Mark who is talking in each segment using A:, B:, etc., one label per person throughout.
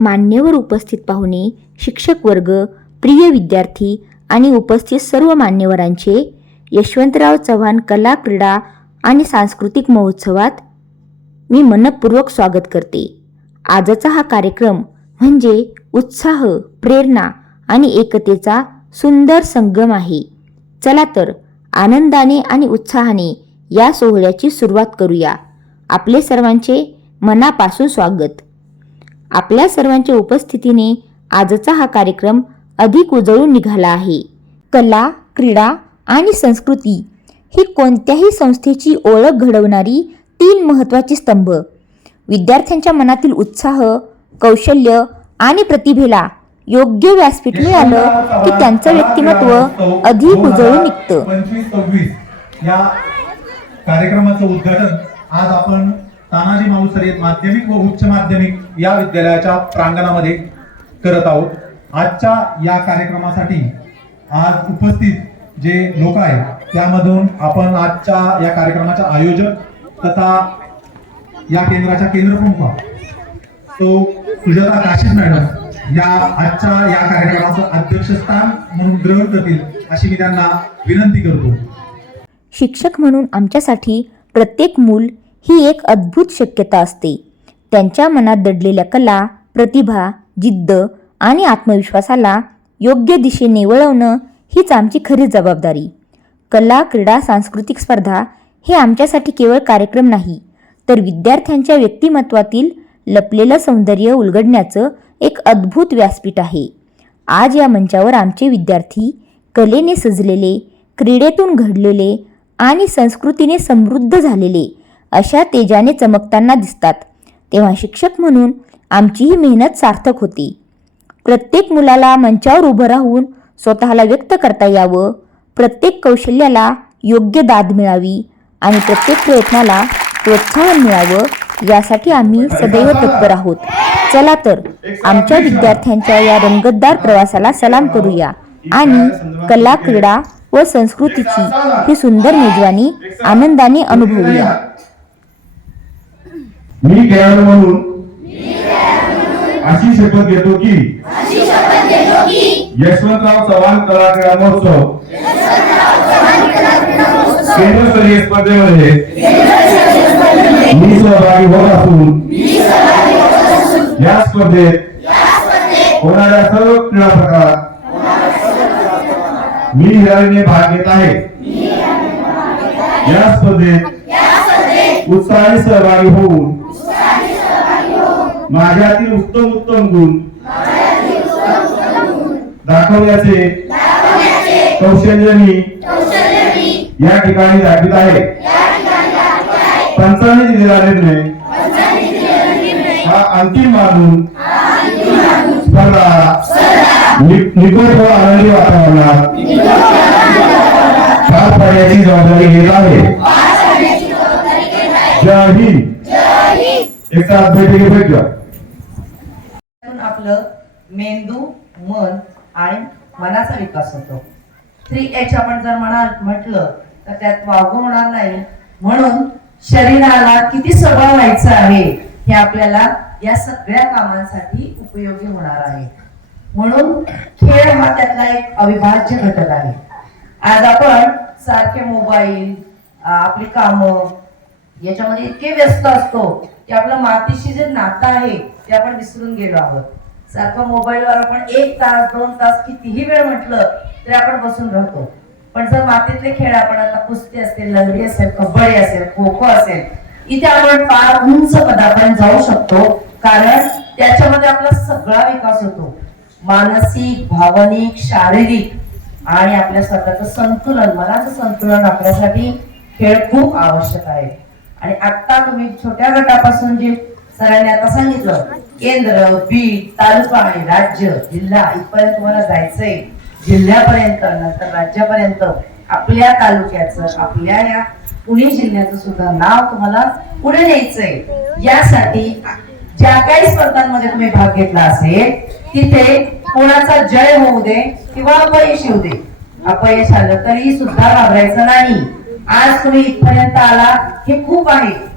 A: मान्यवर उपस्थित पाहुणे शिक्षक वर्ग प्रिय विद्यार्थी आणि उपस्थित सर्व मान्यवरांचे यशवंतराव चव्हाण कला क्रीडा आणि सांस्कृतिक महोत्सवात मी मनपूर्वक स्वागत करते. आजचा हा कार्यक्रम म्हणजे उत्साह प्रेरणा आणि एकतेचा सुंदर संगम आहे. चला तर आनंदाने आणि उत्साहाने या सोहळ्याची सुरुवात करूया. आपले सर्वांचे मनापासून स्वागत. आपल्या सर्वांच्या उपस्थितीने आजचा हा कार्यक्रम अधिक उजळून निघाला आहे. कला क्रीडा आणि संस्कृती ही कोणत्याही संस्थेची ओळख घडवणारी तीन महत्त्वाची स्तंभ. विद्यार्थ्यांच्या मनातील उत्साह कौशल्य आणि प्रतिभेला योग्य व्यासपीठ मिळालं की त्यांचं व्यक्तिमत्व अधिक उजळून निघतं.
B: पंचवीस सव्वीस या कार्यक्रमाचं उद्घाटन आज आपण तानाजी मालुसरे माध्यमिक व उच्च माध्यमिक या विद्यालयाच्या प्रांगणामध्ये करत आहोत. आजच्या या कार्यक्रमासाठी आज उपस्थित जे लोक आहेत त्यामधून आपण आजच्या या कार्यक्रमाच्या आयोजक तथा या केंद्राच्या केंद्रप्रमुख तो सुजाता काशीद मॅडम या आजच्या या कार्यक्रमाचं अध्यक्षस्थान म्हणून ग्रहण करतील अशी मी त्यांना विनंती करतो.
A: शिक्षक म्हणून आमच्यासाठी प्रत्येक मूल ही एक अद्भुत शक्यता असते. त्यांच्या मनात दडलेल्या कला प्रतिभा जिद्द आणि आत्मविश्वासाला योग्य दिशेने वळवणं हीच आमची खरी जबाबदारी. कला क्रीडा सांस्कृतिक स्पर्धा हे आमच्यासाठी केवळ कार्यक्रम नाही तर विद्यार्थ्यांच्या व्यक्तिमत्वातील लपलेलं सौंदर्य उलगडण्याचं एक अद्भुत व्यासपीठ आहे. आज या मंचावर आमचे विद्यार्थी कलेने सजलेले क्रीडेतून घडलेले आणि संस्कृतीने समृद्ध झालेले अशा तेजाने चमकताना दिसतात. तेव्हा शिक्षक म्हणून आमचीही मेहनत सार्थक होती. प्रत्येक मुलाला मंचावर उभं राहून स्वतःला व्यक्त करता यावं. प्रत्येक कौशल्याला योग्य दाद मिळावी आणि प्रत्येक प्रयत्नाला प्रोत्साहन मिळावं यासाठी आम्ही सदैव तत्पर आहोत. चला तर आमच्या विद्यार्थ्यांच्या या रंगतदार प्रवासाला सलाम करूया आणि कला क्रीडा व संस्कृतीची ही सुंदर मेजवानी आनंदाने अनुभवूया.
C: मी खेळाडू म्हणून अशी शपथ घेतो की यशवंतराव चव्हाण कला क्रीडा महोत्सव केंद्रस्तरीय स्पर्धेमध्ये मी सहभागी होत असून या स्पर्धेत होणाऱ्या सर्व क्रीडा प्रकारात मी हिरारीने भाग घेत आहे. या स्पर्धेत उत्साही सहभागी होऊन माझ्यातील उत्तम उत्तम गुण. दाखवण्याचे कौशल्य मी या ठिकाणी दाखवित आहे. पंचाने दिलेला निर्णय हा अंतिम मानून स्पर्धा नि- निकोप व आनंदी वातावरणात पार पाडण्याची जबाबदारी घेत आहे. जय हिंद. एका बैठकी
D: मेंदू मन आणि मनाचा विकास होतो. थ्री एच आपण जर म्हणाल म्हटलं तर त्यात वागू होणार नाही. म्हणून शरीराला किती सबळ व्हायचं आहे हे आपल्याला या सगळ्या कामांसाठी उपयोगी होणार आहे. म्हणून खेळ हा त्यातला एक अविभाज्य घटक आहे. आज आपण सारखे मोबाईल आपली कामं याच्यामध्ये इतके व्यस्त असतो की आपलं मातीशी जे नातं आहे ते आपण विसरून गेलो आहोत. सारखं मोबाईलवर आपण एक तास दोन तास कितीही वेळ म्हटलं तरी आपण बसून राहतो. पण जर मातीतले खेळ आपण आता कुस्ती असेल लंगडी असेल कबड्डी असेल खो खो असेल इथे आपण फार उंच पदापर्यंत जाऊ शकतो. कारण त्याच्यामध्ये आपला सगळा विकास होतो. मानसिक भावनिक शारीरिक आणि आपल्या स्वतःचं संतुलन. मनाचं संतुलन राखण्यासाठी खेळ खूप आवश्यक आहे. आणि आता तुम्ही छोट्या गटापासून जे सरांनी आता सांगितलं केंद्र बीट तालुका आणि राज्य जिल्हा. इथपर्यंत तुम्हाला जायचंय. जिल्ह्यापर्यंत नंतर राज्यापर्यंत. आपल्या तालुक्याचं आपल्या या पुणे जिल्ह्याचं सुद्धा नाव तुम्हाला पुढे न्यायचंय. यासाठी ज्या काही स्पर्धांमध्ये तुम्ही भाग घेतला असेल तिथे कोणाचा जय होऊ दे किंवा अपयश येऊ दे. अपयश आलं तरी सुद्धा घाबरायचं नाही. आज तुम्ही इथपर्यंत आला हे खूप आहे.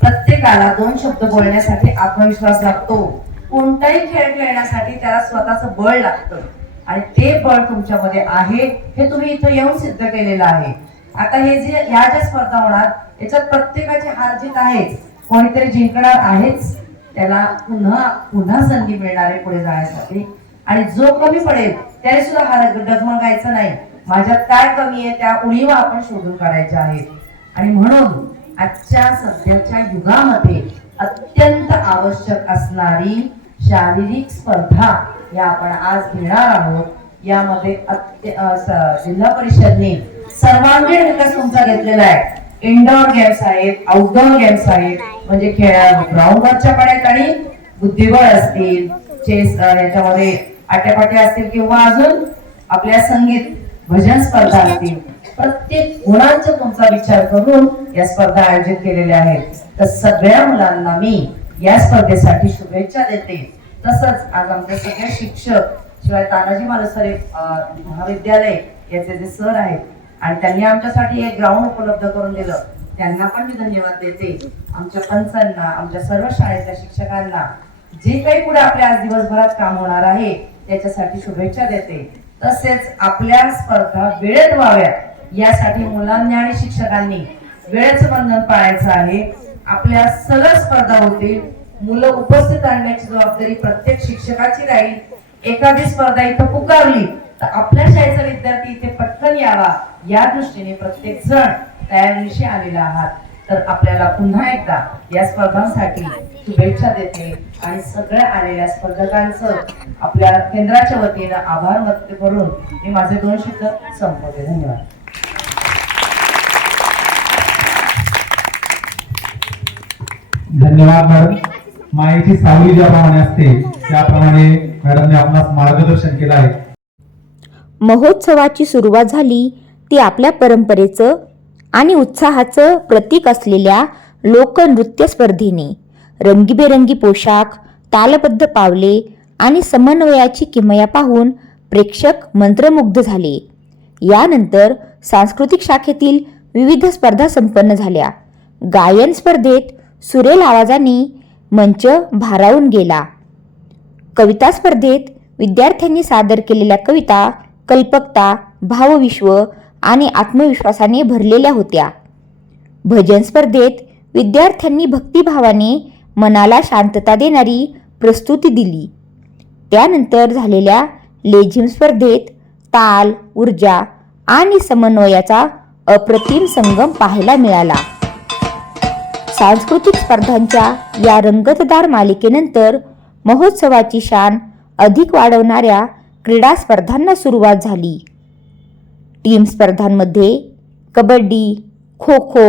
D: प्रत्येकाला दोन शब्द बोलण्यासाठी आत्मविश्वास लागतो. कोणताही खेळ खेळण्यासाठी त्याला स्वतःचं बळ लागतं. आणि ते बळ तुमच्यामध्ये आहे हे तुम्ही इथं येऊन सिद्ध केलेलं आहे. आता हे जे ह्या ज्या स्पर्धा होणार याच्यात प्रत्येकाची हार जीत आहेच. कोणीतरी जिंकणार आहेच. त्याला पुन्हा पुन्हा संधी मिळणार आहे पुढे जाण्यासाठी. आणि जो कमी पडेल त्याने सुद्धा हार डगमगायचं नाही. माझ्यात काय कमी आहे त्या उणीवा आपण शोधून काढायच्या आहेत. आणि म्हणून आजच्या सध्याच्या युगामध्ये अत्यंत आवश्यक असणारी शारीरिक स्पर्धा या आपण आज घेणार आहोत. यामध्ये जिल्हा परिषदने सर्वांगीण विकास तुमचा घेतलेला आहे. इनडोअर गेम्स आहेत आउटडोअर गेम्स आहेत म्हणजे खेळा ग्राउंडवरच्या पण आहेत आणि बुद्धिबळ असतील चेस याच्यामध्ये आट्यापाट्या असतील किंवा अजून आपल्या संगीत भजन स्पर्धा असतील. प्रत्येक गुणांचा तुमचा विचार करून या स्पर्धा आयोजित केलेल्या आहेत. तर सगळ्या मुलांना मी या स्पर्धेसाठी शुभेच्छा देते. तसंच आज आमचे सगळे शिक्षक शिवाय तानाजी मालुसरे महाविद्यालय याचे जे सर आहेत आणि त्यांनी आमच्यासाठी एक ग्राउंड उपलब्ध करून दिलं. त्यांना पण मी धन्यवाद देते. आमच्या पंचांना आमच्या सर्व शाळेच्या शिक्षकांना जे काही पुढे आपल्या आज दिवसभरात काम होणार आहे त्याच्यासाठी शुभेच्छा देते. तसेच आपल्या स्पर्धा वेळेत व्हाव्यात. यासाठी मुलांनी आणि शिक्षकांनी वेळेचं बंधन पाळायचं आहे. आपल्या सगळ्या स्पर्धा होतील. मुलं उपस्थित आणण्याची जबाबदारी प्रत्येक शिक्षकाची राहील. एखादी स्पर्धा इथं पुकारली तर आपल्या शाळेचा विद्यार्थी इथे पटकन यावा. या दृष्टीने प्रत्येक जण तयारीशी आलेला आहात. तर आपल्याला पुन्हा एकदा या स्पर्धांसाठी शुभेच्छा देते आणि सगळ्या आलेल्या स्पर्धकांचं आपल्या केंद्राच्या वतीनं आभार व्यक्त करून मी माझे दोन शब्द संपवले धन्यवाद.
B: धन्यवाद मॅडम. मायेची सावली ज्याप्रमाणे असते त्याप्रमाणे मॅडमने आपणास मार्गदर्शन केलं आहे.
A: महोत्सवाची सुरुवात झाली ती आपल्या परंपरेचं आणि उत्साहाचं प्रतीक असलेल्या लोकनृत्य स्पर्धेने. रंगीबेरंगी पोशाख तालबद्ध पावले आणि समन्वयाची किमया पाहून प्रेक्षक मंत्रमुग्ध झाले. यानंतर सांस्कृतिक शाखेतील विविध स्पर्धा संपन्न झाल्या. गायन स्पर्धेत सुरेल आवाजाने मंच भारावून गेला. कविता स्पर्धेत विद्यार्थ्यांनी सादर केलेल्या कविता कल्पकता भावविश्व आणि आत्मविश्वासाने भरलेल्या होत्या. भजन स्पर्धेत विद्यार्थ्यांनी भक्तिभावाने मनाला शांतता देणारी प्रस्तुती दिली. त्यानंतर झालेल्या लेझिम स्पर्धेत ताल ऊर्जा आणि समन्वयाचा अप्रतिम संगम पाहायला मिळाला. सांस्कृतिक स्पर्धांच्या या रंगतदार मालिकेनंतर महोत्सवाची शान अधिक वाढवणाऱ्या क्रीडा स्पर्धांना सुरुवात झाली. टीम स्पर्धांमध्ये कबड्डी खो खो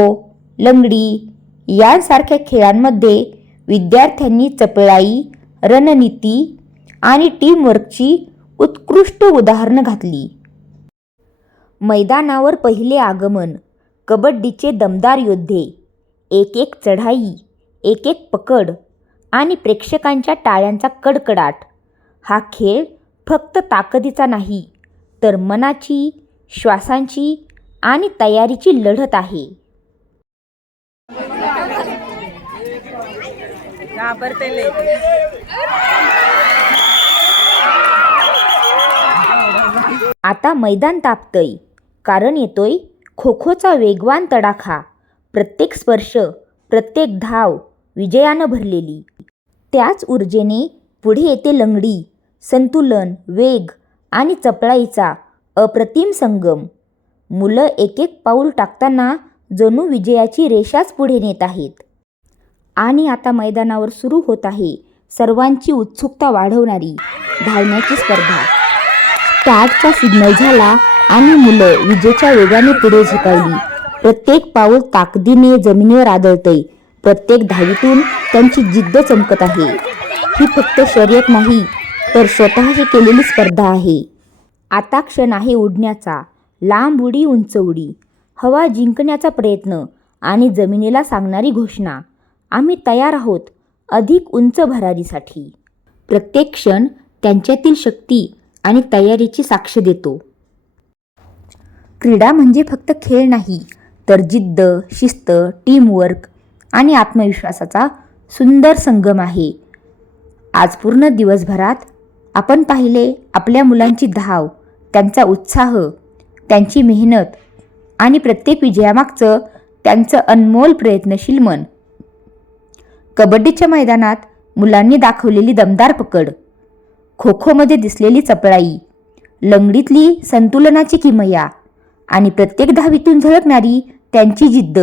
A: लंगडी यांसारख्या खेळांमध्ये विद्यार्थ्यांनी चपळाई रणनीती आणि टीमवर्कची उत्कृष्ट उदाहरणं घातली. मैदानावर पहिले आगमन कबड्डीचे दमदार योद्धे एक एक चढाई एक एक पकड आणि प्रेक्षकांच्या टाळ्यांचा कडकडाट. हा खेळ फक्त ताकदीचा नाही तर मनाची श्वासांची आणि तयारीची लढत आहे. आता मैदान तापतंय कारण येतोय खो खोचा वेगवान तडाखा. प्रत्येक स्पर्श प्रत्येक धाव विजयानं भरलेली. त्याच ऊर्जेने पुढे येते लंगडी संतुलन वेग आणि चपळाईचा अप्रतिम संगम. मुलं एक एक पाऊल टाकताना जणू विजयाची रेषाच पुढे नेत आहेत. आणि आता मैदानावर सुरू होत आहे सर्वांची उत्सुकता वाढवणारी धावण्याची स्पर्धा. स्टार्टचा सिग्नल झाला आणि मुलं विजेच्या वेगाने पुढे झुकावली. प्रत्येक पाऊल ताकदीने जमिनीवर आदळतंय. प्रत्येक धावीतून त्यांची जिद्द चमकत आहे. ही फक्त शर्यत नाही तर स्वतःची केलेली स्पर्धा आहे. आता क्षण आहे उडण्याचा. लांब उडी उंच उडी. हवा जिंकण्याचा प्रयत्न आणि जमिनीला सांगणारी घोषणा. आम्ही तयार आहोत अधिक उंच भरारीसाठी. प्रत्येक क्षण त्यांच्यातील शक्ती आणि तयारीची साक्ष देतो. क्रीडा म्हणजे फक्त खेळ नाही तर जिद्द शिस्त टीमवर्क आणि आत्मविश्वासाचा सुंदर संगम आहे. आज पूर्ण दिवसभरात आपण पाहिले आपल्या मुलांची धाव त्यांचा उत्साह त्यांची मेहनत आणि प्रत्येक विजयामागचं त्यांचं अनमोल प्रयत्नशील मन. कबड्डीच्या मैदानात मुलांनी दाखवलेली दमदार पकड खो खोमध्ये दिसलेली चपळाई लंगडीतली संतुलनाची किमया आणि प्रत्येक धावीतून झळकणारी त्यांची जिद्द.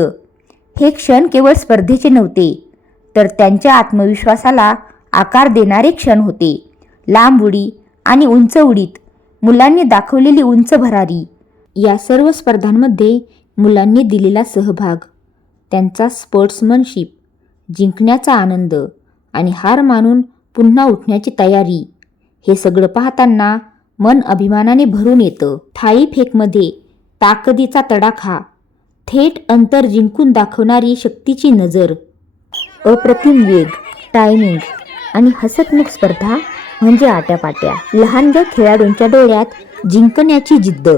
A: हे क्षण केवळ स्पर्धेचे नव्हते तर त्यांच्या आत्मविश्वासाला आकार देणारे क्षण होते. लांब उडी आणि उंच उडीत मुलांनी दाखवलेली उंच भरारी. या सर्व स्पर्धांमध्ये मुलांनी दिलेला सहभाग त्यांचा स्पोर्ट्समनशिप जिंकण्याचा आनंद आणि हार मानून पुन्हा उठण्याची तयारी हे सगळं पाहताना मन अभिमानाने भरून येतं. थाळी फेकमध्ये ताकदीचा तडाखा थेट अंतर जिंकून दाखवणारी शक्तीची नजर. अप्रतिम वेग टायमिंग आणि हसतमुख स्पर्धा म्हणजे आट्यापाट्या. लहानग्या खेळाडूंच्या डोळ्यात जिंकण्याची जिद्द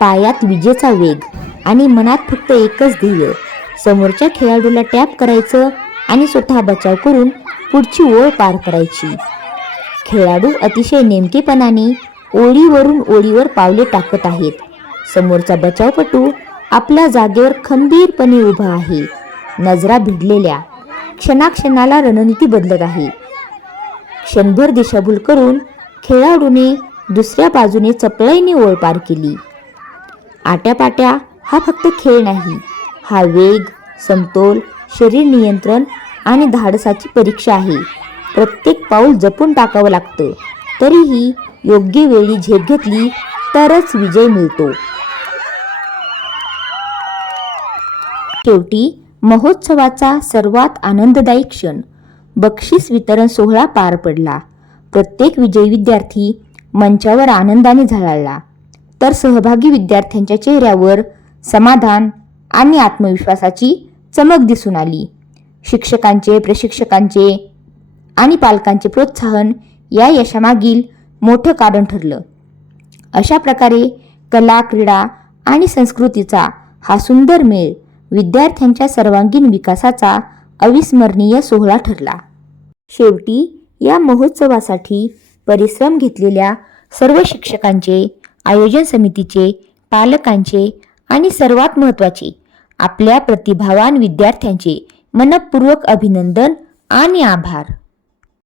A: पायात विजेचा वेग आणि मनात फक्त एकच ध्येय. समोरच्या खेळाडूला टॅप करायचं आणि स्वतः बचाव करून पुढची ओळ पार करायची. खेळाडू अतिशय नेमकेपणाने ओळीवरून ओळीवर पावले टाकत आहेत. समोरचा बचावपटू आपल्या जागेवर खंबीरपणे उभा आहे. नजरा भिडलेल्या क्षणाक्षणाला रणनीती बदलत आहे. क्षणभर दिशाभूल करून खेळाडूने दुसऱ्या बाजूने चपळाईने ओळ पार केली. आट्यापाट्या हा फक्त खेळ नाही हा वेग समतोल शरीर नियंत्रण आणि धाडसाची परीक्षा आहे. प्रत्येक पाऊल जपून टाकावं लागतं. तरीही योग्य वेळी झेप घेतली तरच विजय मिळतो. शेवटी महोत्सवाचा सर्वात आनंददायी क्षण. बक्षीस वितरण सोहळा पार पडला. प्रत्येक विजयी विद्यार्थी मंचावर आनंदाने झळाळला. तर सहभागी विद्यार्थ्यांच्या चेहऱ्यावर समाधान आणि आत्मविश्वासाची चमक दिसून आली. शिक्षकांचे प्रशिक्षकांचे आणि पालकांचे प्रोत्साहन या यशामागील मोठं कारण ठरलं. अशा प्रकारे कला क्रीडा आणि संस्कृतीचा हा सुंदर मेळ विद्यार्थ्यांच्या सर्वांगीण विकासाचा अविस्मरणीय सोहळा ठरला. शेवटी या महोत्सवासाठी परिश्रम घेतलेल्या सर्व शिक्षकांचे आयोजन समितीचे पालकांचे आणि सर्वात महत्त्वाचे आपल्या प्रतिभावान विद्यार्थ्यांचे मनपूर्वक अभिनंदन आणि आभार.